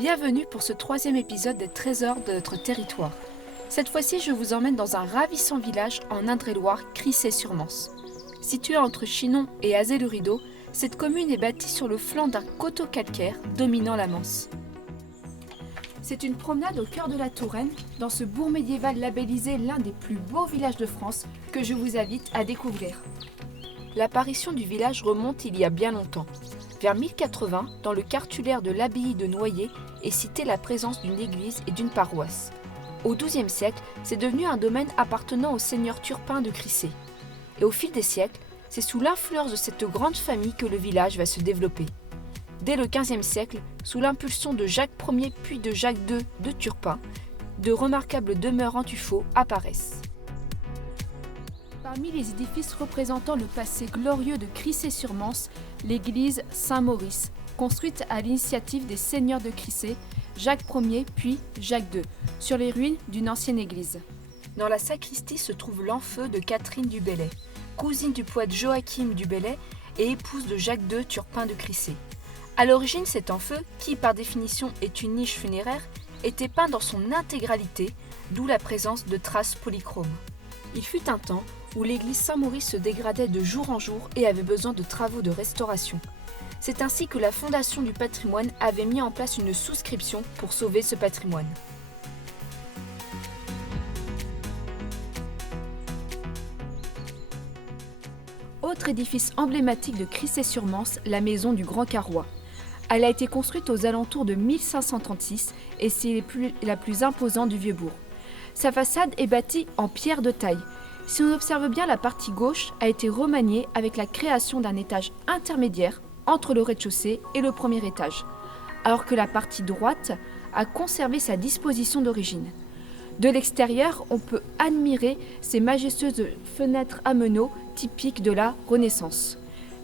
Bienvenue pour ce 3e épisode des Trésors de notre territoire. Cette fois-ci, je vous emmène dans un ravissant village en Indre-et-Loire, Crissey-sur-Mance. Située entre Chinon et Azay-le-Rideau, cette commune est bâtie sur le flanc d'un coteau calcaire dominant la Mance. C'est une promenade au cœur de la Touraine, dans ce bourg médiéval labellisé l'un des plus beaux villages de France, que je vous invite à découvrir. L'apparition du village remonte il y a bien longtemps. Vers 1080, dans le cartulaire de l'abbaye de Noyers, est citée la présence d'une église et d'une paroisse. Au XIIe siècle, c'est devenu un domaine appartenant au seigneur Turpin de Crissey. Et au fil des siècles, c'est sous l'influence de cette grande famille que le village va se développer. Dès le XVe siècle, sous l'impulsion de Jacques Ier puis de Jacques II de Turpin, de remarquables demeures en tuffeau apparaissent. Parmi les édifices représentant le passé glorieux de Crissey-sur-Mance, l'église Saint-Maurice, construite à l'initiative des seigneurs de Crissey, Jacques Ier puis Jacques II, sur les ruines d'une ancienne église. Dans la sacristie se trouve l'enfeu de Catherine du Bellay, cousine du poète Joachim du Bellay et épouse de Jacques II Turpin de Crissey. À l'origine, cet enfeu, qui par définition est une niche funéraire, était peint dans son intégralité, d'où la présence de traces polychromes. Il fut un temps où l'église Saint-Maurice se dégradait de jour en jour et avait besoin de travaux de restauration. C'est ainsi que la Fondation du patrimoine avait mis en place une souscription pour sauver ce patrimoine. Autre édifice emblématique de Crissey-sur-Mance, la maison du Grand Carrois. Elle a été construite aux alentours de 1536 et c'est la plus imposante du Vieux-Bourg. Sa façade est bâtie en pierre de taille. Si on observe bien, la partie gauche a été remaniée avec la création d'un étage intermédiaire entre le rez-de-chaussée et le premier étage, alors que la partie droite a conservé sa disposition d'origine. De l'extérieur, on peut admirer ces majestueuses fenêtres à meneaux typiques de la Renaissance.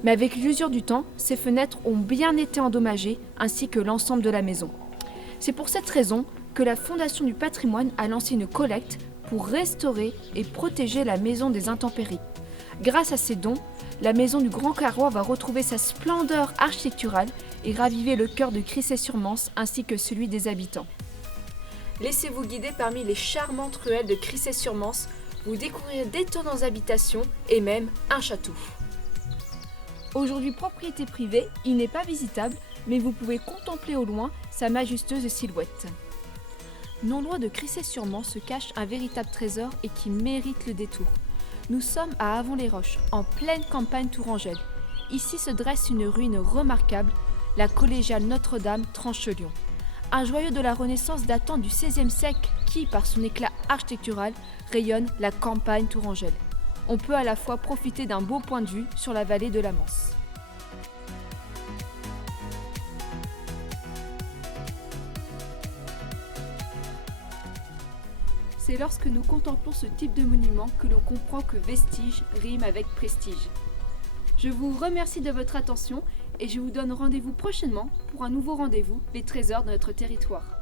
Mais avec l'usure du temps, ces fenêtres ont bien été endommagées, ainsi que l'ensemble de la maison. C'est pour cette raison que la Fondation du patrimoine a lancé une collecte pour restaurer et protéger la maison des intempéries. Grâce à ces dons, la maison du Grand Carrois va retrouver sa splendeur architecturale et raviver le cœur de Crissey-sur-Mance ainsi que celui des habitants. Laissez-vous guider parmi les charmantes ruelles de Crissey-sur-Mance, vous découvrirez d'étonnantes habitations et même un château. Aujourd'hui propriété privée, il n'est pas visitable, mais vous pouvez contempler au loin sa majestueuse silhouette. Non loin de Crissey-sur-Mance se cache un véritable trésor et qui mérite le détour. Nous sommes à Avon-les-Roches, en pleine campagne tourangelle. Ici se dresse une ruine remarquable, la collégiale Notre-Dame Tranchelion. Un joyau de la Renaissance datant du XVIe siècle qui, par son éclat architectural, rayonne la campagne tourangelle. On peut à la fois profiter d'un beau point de vue sur la vallée de la Mance. C'est lorsque nous contemplons ce type de monument que l'on comprend que vestige rime avec prestige. Je vous remercie de votre attention et je vous donne rendez-vous prochainement pour un nouveau rendez-vous, les trésors de notre territoire.